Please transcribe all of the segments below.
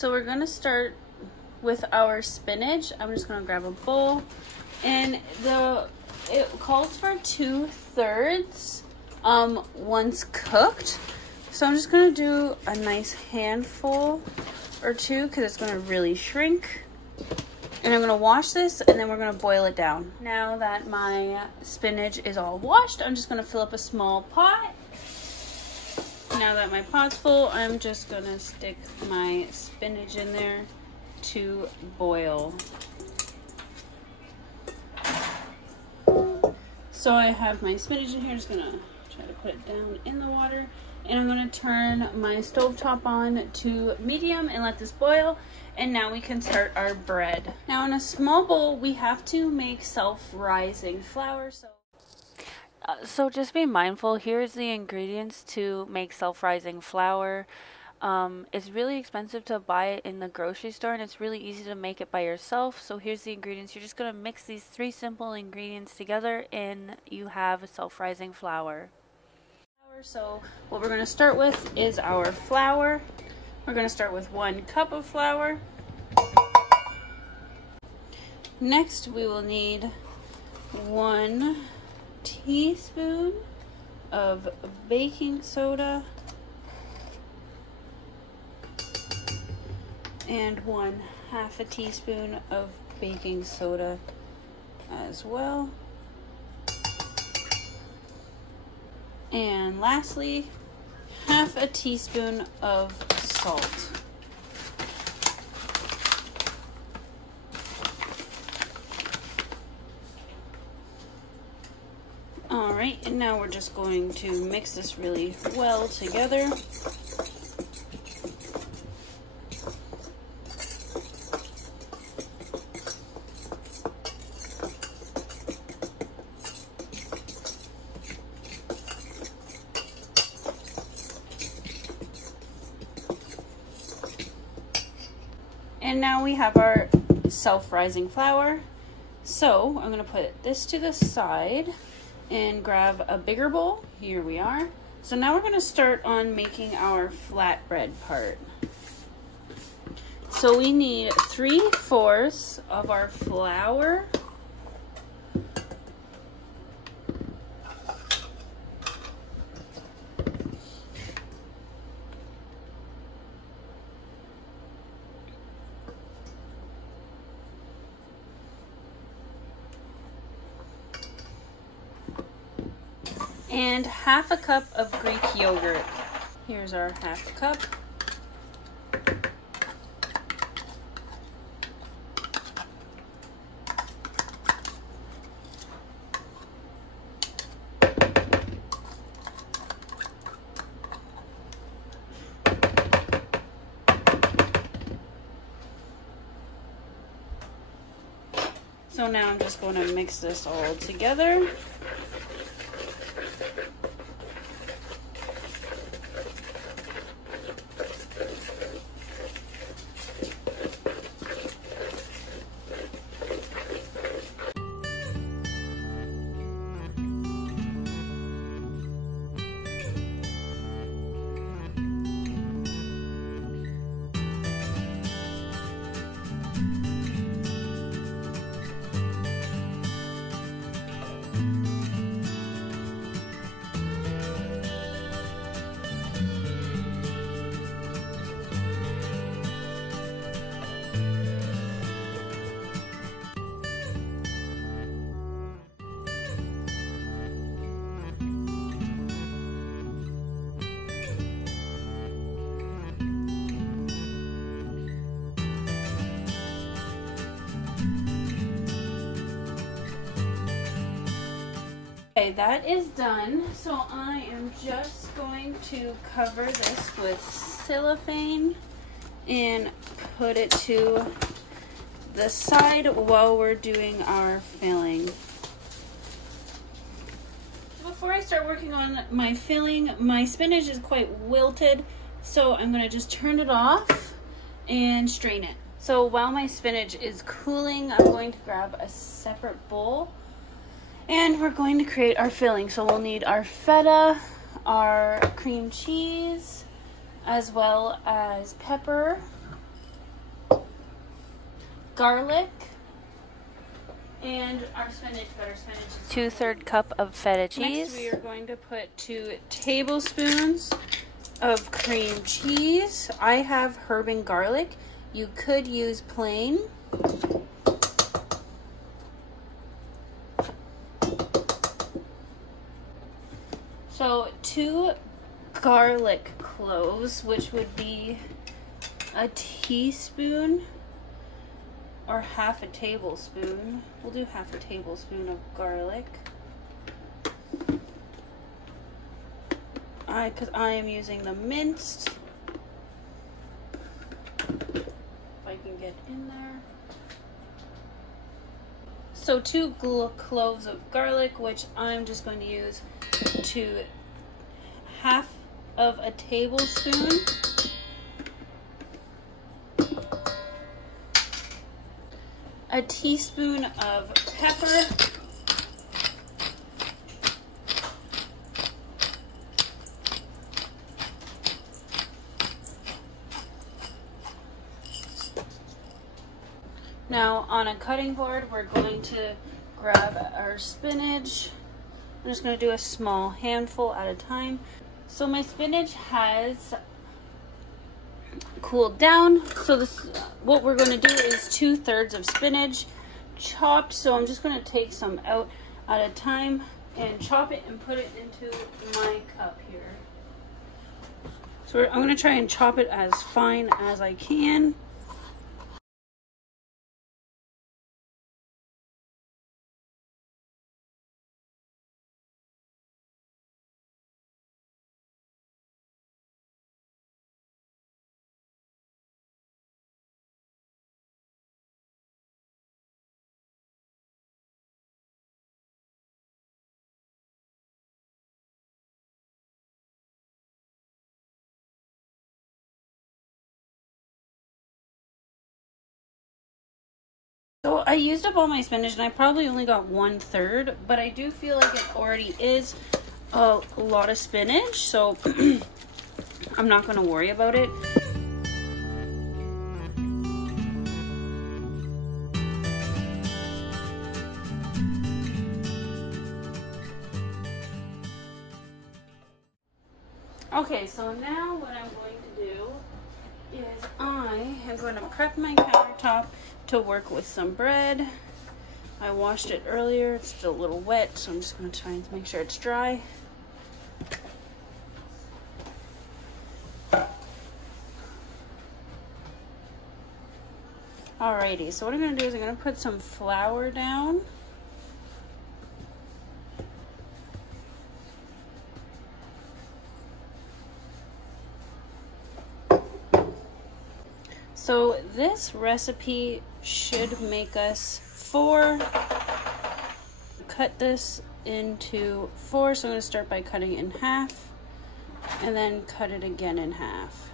So we're gonna start with our spinach. I'm just gonna grab a bowl, and it calls for 2/3 once cooked. So I'm just gonna do a nice handful or two because it's gonna really shrink. And I'm gonna wash this, and then we're gonna boil it down. Now that my spinach is all washed, I'm just gonna fill up a small pot. Now that my pot's full, I'm just gonna stick my spinach in there to boil. So I have my spinach in here. Just gonna try to put it down in the water, and I'm gonna turn my stovetop on to medium and let this boil. And now we can start our bread. Now in a small bowl, we have to make self-rising flour. So just be mindful. Here's the ingredients to make self-rising flour. It's really expensive to buy it in the grocery store, and it's really easy to make it by yourself. So here's the ingredients. You're just going to mix these 3 simple ingredients together, and you have a self-rising flour. So what we're going to start with is our flour. We're going to start with 1 cup of flour. Next, we will need 1 teaspoon of baking soda and 1/2 teaspoon of baking soda as well. And lastly, 1/2 teaspoon of salt. Alright, and now we're just going to mix this really well together. And now we have our self-rising flour. So I'm going to put this to the side and grab a bigger bowl. Here we are. So now we're going to start on making our flatbread part. So we need 3/4 of our flour. And 1/2 cup of Greek yogurt. Here's our 1/2 cup. So now I'm just going to mix this all together. Okay, that is done. So I am just going to cover this with cellophane and put it to the side while we're doing our filling. Before I start working on my filling, my spinach is quite wilted, so I'm going to just turn it off and strain it. So while my spinach is cooling, I'm going to grab a separate bowl. And we're going to create our filling. So we'll need our feta, our cream cheese, as well as pepper. garlic, and our spinach, but our spinach is 2/3 cup of feta cheese. Next, we are going to put 2 tablespoons of cream cheese. I have herb and garlic. You could use plain. So 2 garlic cloves, which would be a teaspoon or half a tablespoon. We'll do half a tablespoon of garlic. Because I am using the minced. If I can get in there. So 2 cloves of garlic, which I'm just going to use to half of a tablespoon. A teaspoon of pepper. Now on a cutting board, we're going to grab our spinach. I'm just going to do a small handful at a time. So my spinach has cooled down. So this, what we're going to do is 2/3 of spinach chopped. So I'm just going to take some out at a time and chop it and put it into my cup here. So I'm going to try and chop it as fine as I can. So I used up all my spinach and I probably only got 1/3, but I do feel like it already is a lot of spinach, so I'm not going to worry about it. Okay, so now what I'm going to do is I am going to prep my countertop to work with some bread. I washed it earlier. It's still a little wet, so I'm just going to try and make sure it's dry. Alrighty, so what I'm going to do is I'm going to put some flour down. So this recipe should make us 4. Cut this into 4, so I'm going to start by cutting it in half and then cut it again in half.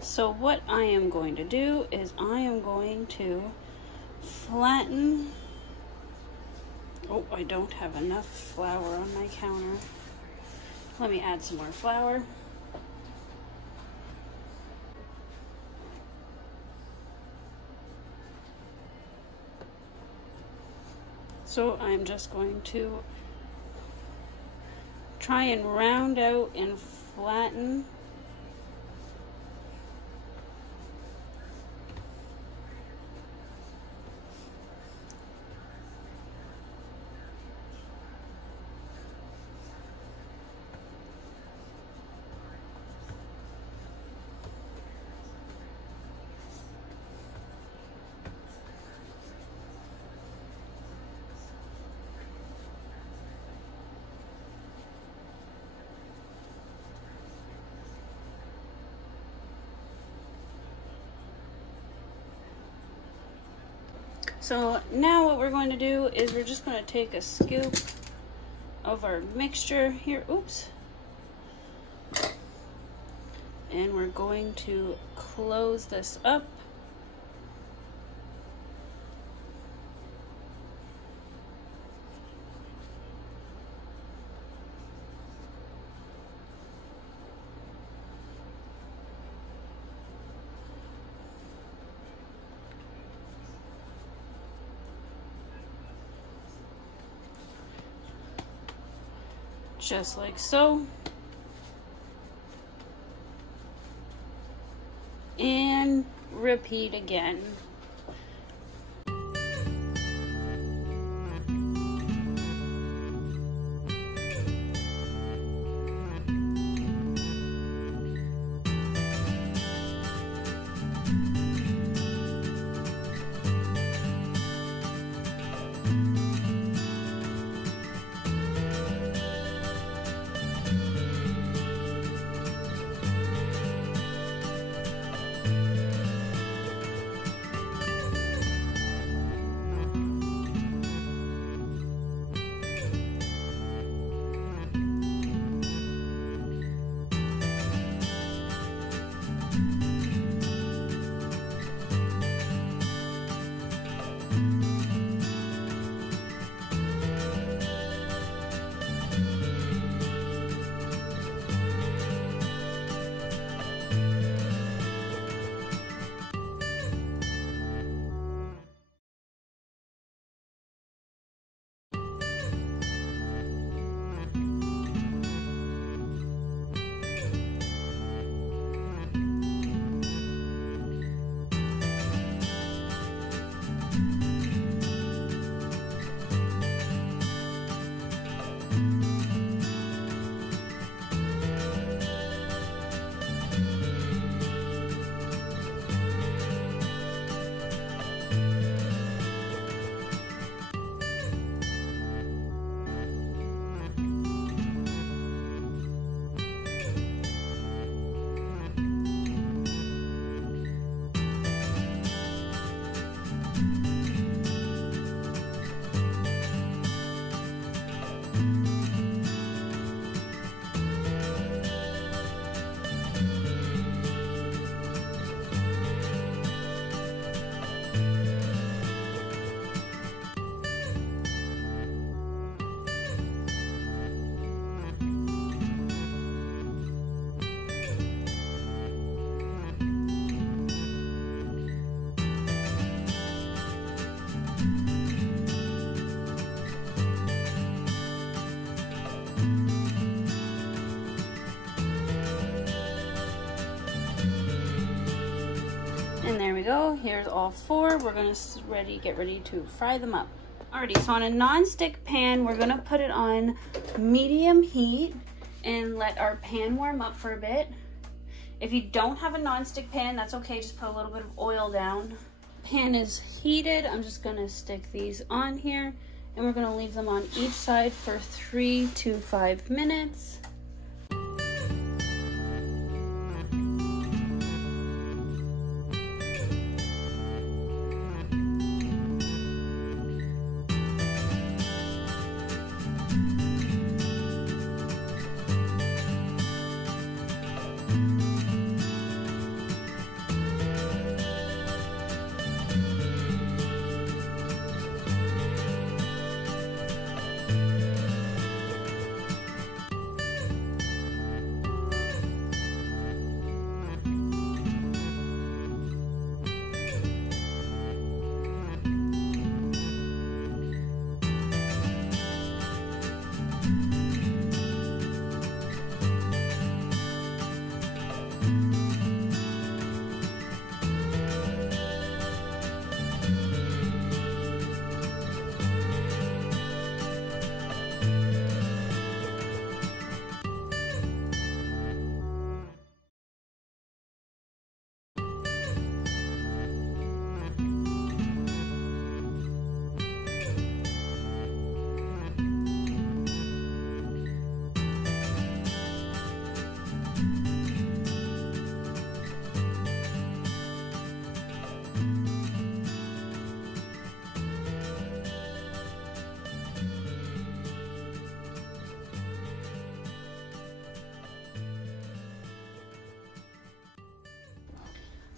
So what I am going to do is I am going to flatten. Oh, I don't have enough flour on my counter. Let me add some more flour. So I'm just going to try and round out and flatten. So now what we're going to do is we're just going to take a scoop of our mixture here, oops, and we're going to close this up. Just like so. And repeat again. And there we go. Here's all four. We're gonna get ready to fry them up. Alrighty, so on a non-stick pan, we're gonna put it on medium heat and let our pan warm up for a bit. If you don't have a non-stick pan, that's okay. Just put a little bit of oil down. Pan is heated. I'm just gonna stick these on here and we're gonna leave them on each side for 3 to 5 minutes.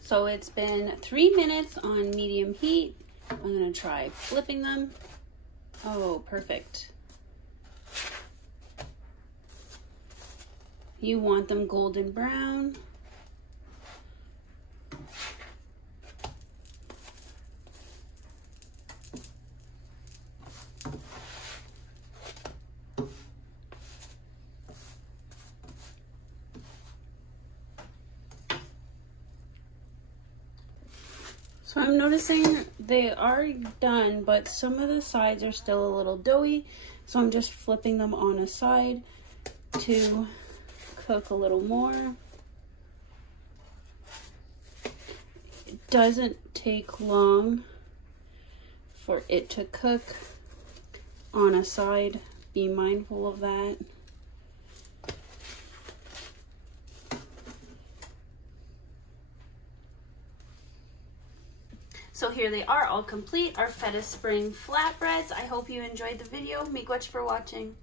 So it's been 3 minutes on medium heat. I'm gonna try flipping them. Oh, perfect. You want them golden brown. So I'm noticing they are done, but some of the sides are still a little doughy. So I'm just flipping them on a side to cook a little more. It doesn't take long for it to cook on a side. Be mindful of that. So here they are, all complete, our Feta spring flatbreads. I hope you enjoyed the video. Miigwech for watching.